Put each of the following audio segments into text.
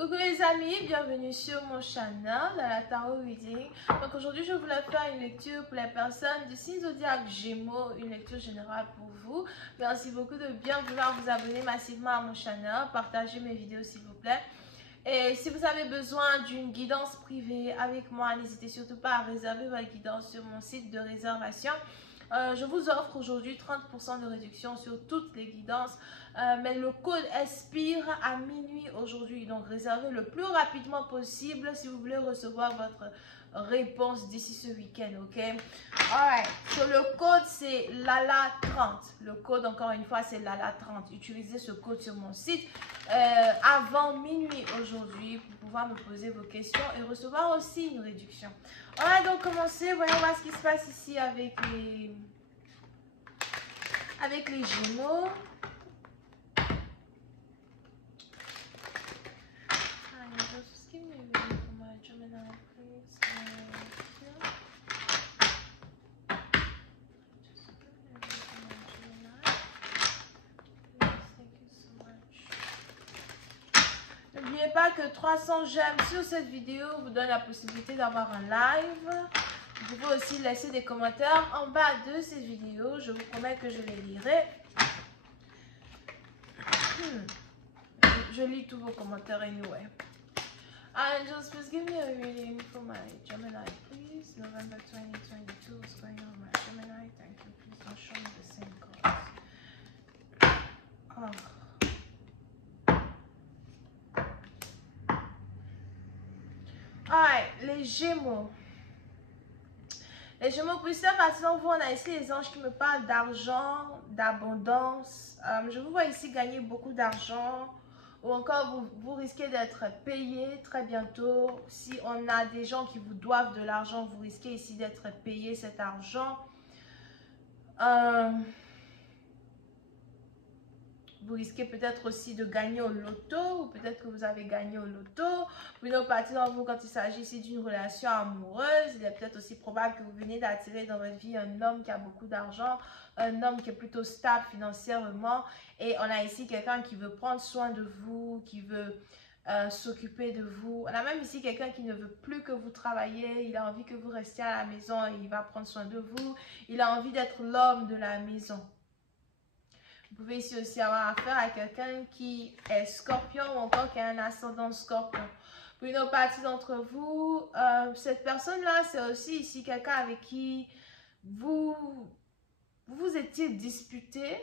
Coucou les amis, bienvenue sur mon channel, la Tarot Reading. Donc aujourd'hui je voulais faire une lecture pour les personnes du signe zodiaque Gémeaux, une lecture générale pour vous. Merci beaucoup de bien vouloir vous abonner massivement à mon channel, partagez mes vidéos s'il vous plaît. Et si vous avez besoin d'une guidance privée avec moi, n'hésitez surtout pas à réserver votre guidance sur mon site de réservation. Je vous offre aujourd'hui 30% de réduction sur toutes les guidances, mais le code expire à minuit aujourd'hui, donc réservez le plus rapidement possible si vous voulez recevoir votre réponse d'ici ce week-end, ok? Alright, so le code c'est LALA30, le code encore une fois c'est LALA30, utilisez ce code sur mon site avant minuit aujourd'hui pour pouvoir me poser vos questions et recevoir aussi une réduction. On va donc commencer, voyons voir ce qui se passe ici avec les Gémeaux. N'oubliez pas que 300 j'aime sur cette vidéo vous donne la possibilité d'avoir un live. Vous pouvez aussi laisser des commentaires en bas de cette vidéo. Je vous promets que je les lirai. Je lis tous vos commentaires anyway. Angels, please give me a reading for my Gemini, please. November 2022, what's going on my Gemini? Thank you. Please don't show me the same cards. Alright, les Gémeaux. Les Gémeaux, pour ça, maintenant, vous, on a ici les anges qui me parlent d'argent, d'abondance. Je vous vois ici gagner beaucoup d'argent. Ou encore, vous risquez d'être payé très bientôt. Si on a des gens qui vous doivent de l'argent, vous risquez ici d'être payé cet argent. Vous risquez peut-être aussi de gagner au loto, ou peut-être que vous avez gagné au loto. Pour une autre partie d'entre vous, quand il s'agit ici d'une relation amoureuse, il est peut-être aussi probable que vous venez d'attirer dans votre vie un homme qui a beaucoup d'argent, un homme qui est plutôt stable financièrement. Et on a ici quelqu'un qui veut prendre soin de vous, qui veut s'occuper de vous. On a même ici quelqu'un qui ne veut plus que vous travailliez, il a envie que vous restiez à la maison et il va prendre soin de vous. Il a envie d'être l'homme de la maison. Vous pouvez ici aussi avoir affaire à quelqu'un qui est scorpion ou encore qui a un ascendant scorpion. Pour une autre partie d'entre vous, cette personne-là, c'est aussi ici quelqu'un avec qui vous étiez disputé,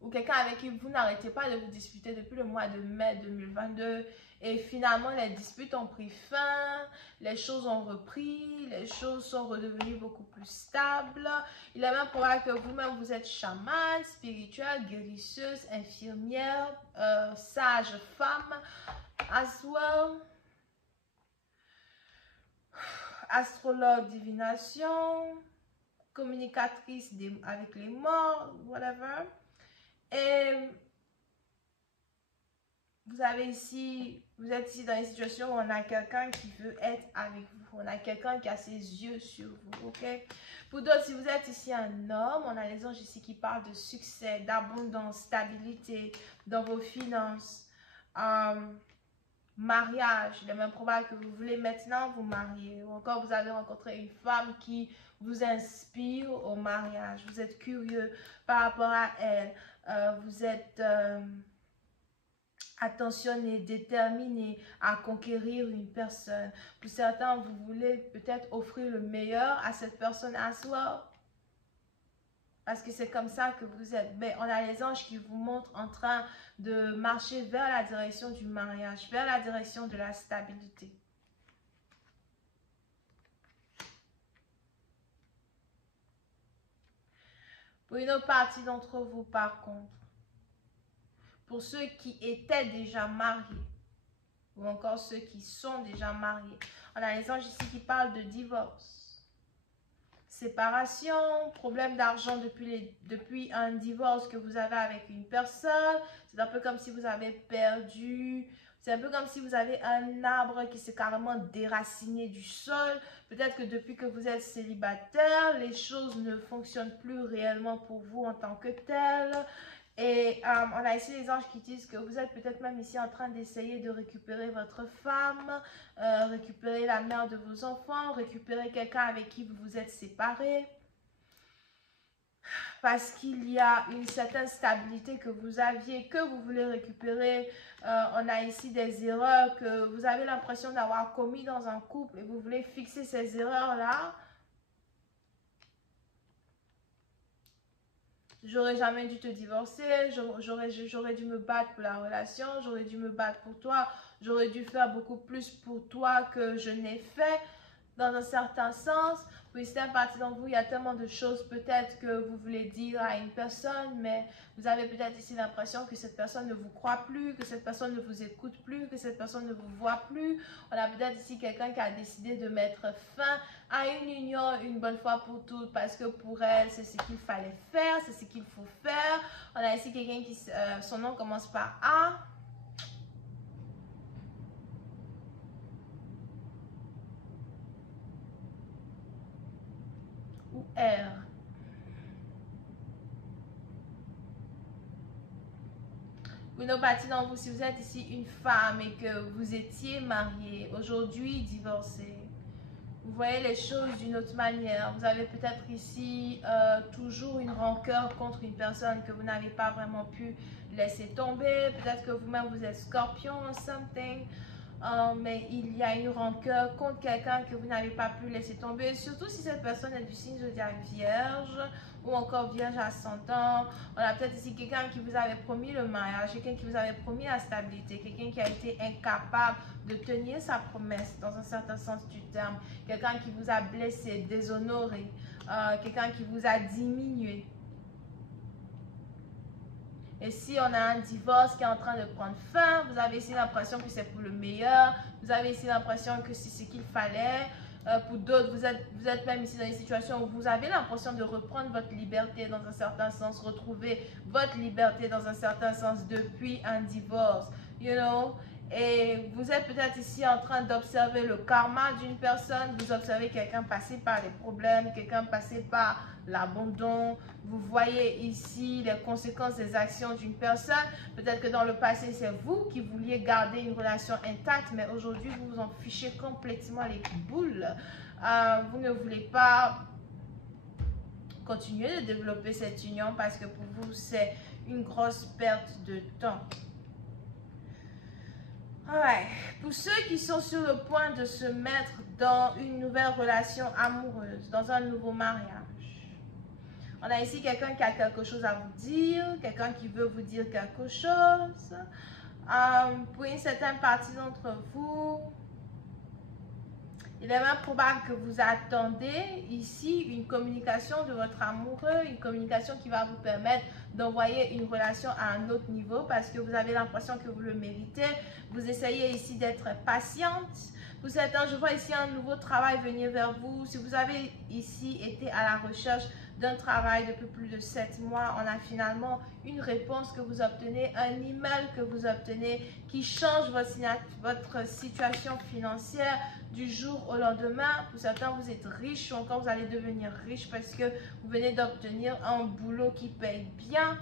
ou quelqu'un avec qui vous n'arrêtez pas de vous disputer depuis le mois de mai 2022 et finalement les disputes ont pris fin, les choses ont repris, les choses sont redevenues beaucoup plus stables. Il est même probable que vous-même vous êtes chamane, spirituelle, guérisseuse, infirmière, sage femme, as well, astrologue divination, communicatrice avec les morts, whatever. Et vous êtes ici dans une situation où on a quelqu'un qui veut être avec vous. On a quelqu'un qui a ses yeux sur vous, ok? Pour d'autres, si vous êtes ici un homme, on a les anges ici qui parlent de succès, d'abondance, stabilité dans vos finances, mariage. Il est même probable que vous voulez maintenant vous marier. Ou encore, vous avez rencontré une femme qui vous inspire au mariage. Vous êtes curieux par rapport à elle. Vous êtes attentionné, déterminé à conquérir une personne. Pour certains, vous voulez peut-être offrir le meilleur à cette personne à soi. Parce que c'est comme ça que vous êtes. Mais on a les anges qui vous montrent en train de marcher vers la direction du mariage, vers la direction de la stabilité. Pour une autre partie d'entre vous, par contre, pour ceux qui étaient déjà mariés, ou encore ceux qui sont déjà mariés, on a les anges ici qui parlent de divorce, séparation, problème d'argent depuis un divorce que vous avez avec une personne. C'est un peu comme si vous avez perdu, c'est un peu comme si vous avez un arbre qui s'est carrément déraciné du sol. Peut-être que depuis que vous êtes célibataire, les choses ne fonctionnent plus réellement pour vous en tant que tel. Et on a ici les anges qui disent que vous êtes peut-être même ici en train d'essayer de récupérer votre femme, récupérer la mère de vos enfants, récupérer quelqu'un avec qui vous vous êtes séparés. Parce qu'il y a une certaine stabilité que vous aviez, que vous voulez récupérer. On a ici des erreurs que vous avez l'impression d'avoir commis dans un couple et vous voulez fixer ces erreurs-là. J'aurais jamais dû te divorcer, j'aurais dû me battre pour la relation, j'aurais dû me battre pour toi, j'aurais dû faire beaucoup plus pour toi que je n'ai fait. Dans un certain sens, pour certaines parties d'entre vous, il y a tellement de choses peut-être que vous voulez dire à une personne, mais vous avez peut-être ici l'impression que cette personne ne vous croit plus, que cette personne ne vous écoute plus, que cette personne ne vous voit plus. On a peut-être ici quelqu'un qui a décidé de mettre fin à une union une bonne fois pour toutes parce que pour elle, c'est ce qu'il fallait faire, c'est ce qu'il faut faire. On a ici quelqu'un qui, son nom commence par A. Ou R. Pour nos parties dans vous, si vous êtes ici une femme et que vous étiez mariée, aujourd'hui divorcée, vous voyez les choses d'une autre manière. Vous avez peut-être ici toujours une rancœur contre une personne que vous n'avez pas vraiment pu laisser tomber. Peut-être que vous-même vous êtes scorpion ou something. Mais il y a une rancœur contre quelqu'un que vous n'avez pas pu laisser tomber, surtout si cette personne est du signe zodiaque vierge ou encore vierge ascendant. On a peut-être ici quelqu'un qui vous avait promis le mariage, quelqu'un qui vous avait promis la stabilité, quelqu'un qui a été incapable de tenir sa promesse dans un certain sens du terme, quelqu'un qui vous a blessé, déshonoré, quelqu'un qui vous a diminué. Et si on a un divorce qui est en train de prendre fin, vous avez ici l'impression que c'est pour le meilleur, vous avez ici l'impression que c'est ce qu'il fallait. Pour d'autres, vous êtes même ici dans une situation où vous avez l'impression de reprendre votre liberté dans un certain sens, retrouver votre liberté dans un certain sens depuis un divorce, you know. Et vous êtes peut-être ici en train d'observer le karma d'une personne, vous observez quelqu'un passer par les problèmes, quelqu'un passer par l'abandon. Vous voyez ici les conséquences des actions d'une personne. Peut-être que dans le passé, c'est vous qui vouliez garder une relation intacte, mais aujourd'hui, vous vous en fichez complètement les boules. Vous ne voulez pas continuer de développer cette union parce que pour vous, c'est une grosse perte de temps. Alright. Pour ceux qui sont sur le point de se mettre dans une nouvelle relation amoureuse, dans un nouveau mariage, on a ici quelqu'un qui a quelque chose à vous dire, quelqu'un qui veut vous dire quelque chose. Pour une certaine partie d'entre vous, il est même probable que vous attendez ici une communication de votre amoureux, une communication qui va vous permettre d'envoyer une relation à un autre niveau parce que vous avez l'impression que vous le méritez. Vous essayez ici d'être patiente. Pour certains, je vois ici un nouveau travail venir vers vous. Si vous avez ici été à la recherche d'un travail depuis plus de 7 mois, on a finalement une réponse que vous obtenez, un email que vous obtenez qui change votre situation financière du jour au lendemain. Pour certains, vous êtes riche ou encore vous allez devenir riche parce que vous venez d'obtenir un boulot qui paye bien.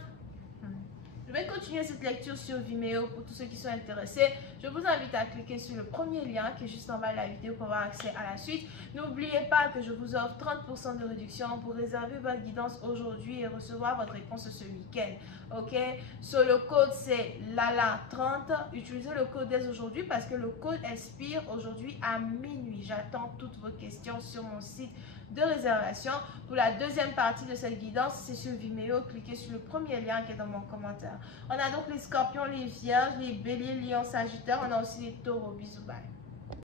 Je vais continuer cette lecture sur Vimeo pour tous ceux qui sont intéressés. Je vous invite à cliquer sur le premier lien qui est juste en bas de la vidéo pour avoir accès à la suite. N'oubliez pas que je vous offre 30% de réduction pour réserver votre guidance aujourd'hui et recevoir votre réponse ce week-end. Ok? Sur le code, c'est LALA30. Utilisez le code dès aujourd'hui parce que le code expire aujourd'hui à minuit. J'attends toutes vos questions sur mon site de réservation. Pour la deuxième partie de cette guidance, c'est sur Vimeo. Cliquez sur le premier lien qui est dans mon commentaire. On a donc les scorpions, les vierges, les béliers, lions, sagittaires. On a aussi les taureaux. Bisous, bye.